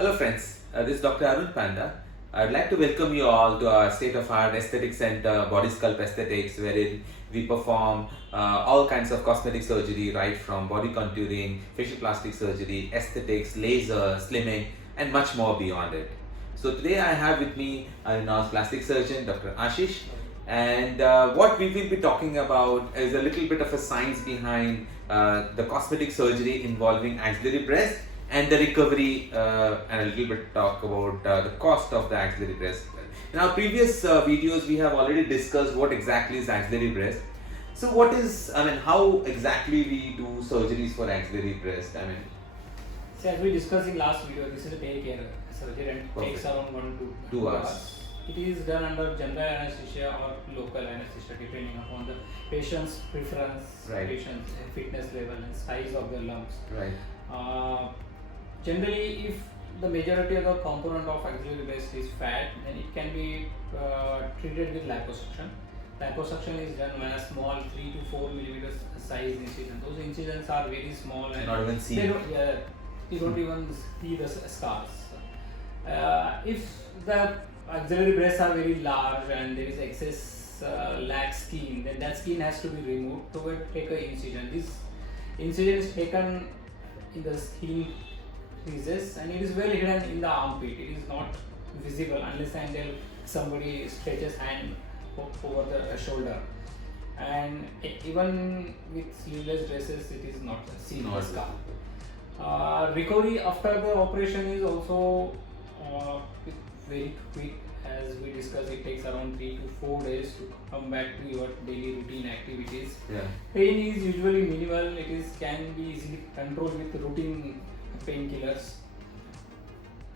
Hello friends, this is Dr. Arun Panda. I'd like to welcome you all to our state-of-art aesthetic center, Body Sculpt Aesthetics, wherein we perform all kinds of cosmetic surgery, right from body contouring, facial plastic surgery, aesthetics, laser, slimming, and much more beyond it. So today I have with me a renowned plastic surgeon, Dr. Ashish, and what we will be talking about is a little bit of a science behind the cosmetic surgery involving axillary breast and the recovery, and a little bit talk about the cost of the axillary breast. In our previous videos, we have already discussed what exactly is axillary breast. So how exactly we do surgeries for axillary breast? So as we discussed in last video, this is a day care surgery and takes around 1 to 2 hours. It is done under general anesthesia or local anesthesia depending upon the patient's preference, Right. patient's fitness level and size of the lumps. Right. Generally, if the majority of the component of axillary breast is fat, then it can be treated with liposuction. Liposuction is done when a small 3 to 4 millimeters size incision. Those incisions are very small and Not even seen. you don't even see the scars. If the axillary breasts are very large and there is excess lax skin, then that skin has to be removed to take an incision. This incision is taken in the skin creases and it is well hidden in the armpit. It is not visible unless and until somebody stretches hand over the shoulder. And even with sleeveless dresses, it is not seen in the scar. Recovery after the operation is also very quick. As we discussed, it takes around 3 to 4 days to come back to your daily routine activities. Yeah. Pain is usually minimal. It can be easily controlled with routine painkillers.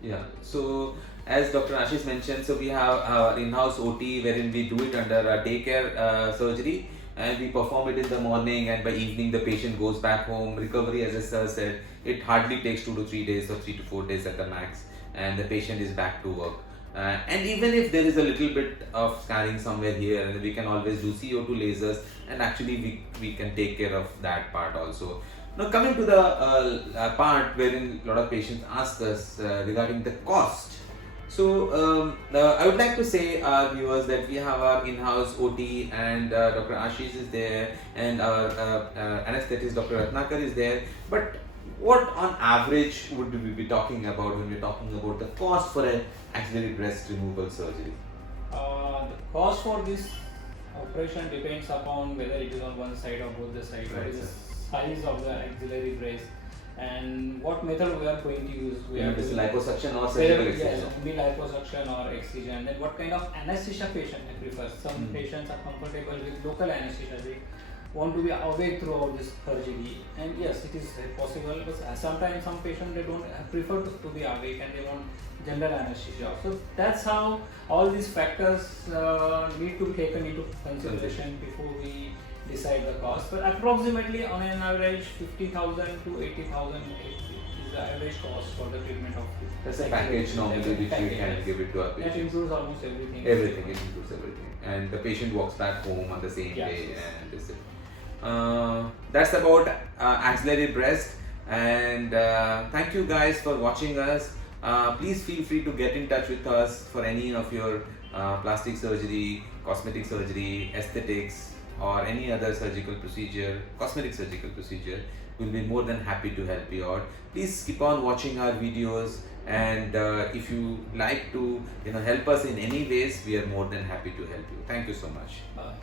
Yeah. So as Dr. Ashish mentioned, so we have our in-house OT wherein we do it under a daycare surgery, and we perform it in the morning, and by evening the patient goes back home. Recovery, as the sir said, it hardly takes 2 to 3 days or 3 to 4 days at the max, and the patient is back to work. And even if there is a little bit of scarring somewhere here, and we can always do CO2 lasers, and actually we can take care of that part also. Now coming to the part wherein a lot of patients ask us regarding the cost. So I would like to say our viewers that we have our in-house OT, and Dr. Ashish is there, and our anesthetist Dr. Ratnakar is there. But what on average would we be talking about when we're talking about the cost for an axillary breast removal surgery? The cost for this operation depends upon whether it is on one side or both the sides. Right, what is the size of the axillary breast and what method we are going to use. We are doing liposuction or surgical excision? Yes, be liposuction or excision. Then what kind of anesthesia patient prefers? Some patients are comfortable with local anesthesia. They want to be awake throughout this surgery, and yes, it is possible. But sometimes some patients they don't prefer to be awake and they want general anesthesia. So that's how all these factors need to be taken into consideration before we decide the cost. But approximately on an average 50,000 to 80,000 is the average cost for the treatment of this. That's a package normally which we can give it to our patients. That includes almost everything. Everything, it includes everything. And the patient walks back home on the same day, and this is that's about axillary breast. And thank you guys for watching us. Please feel free to get in touch with us for any of your plastic surgery, cosmetic surgery, aesthetics, or any other surgical procedure, cosmetic surgical procedure. We'll be more than happy to help you out. Please keep on watching our videos, and if you like to help us in any ways, we are more than happy to help you. Thank you so much. Bye.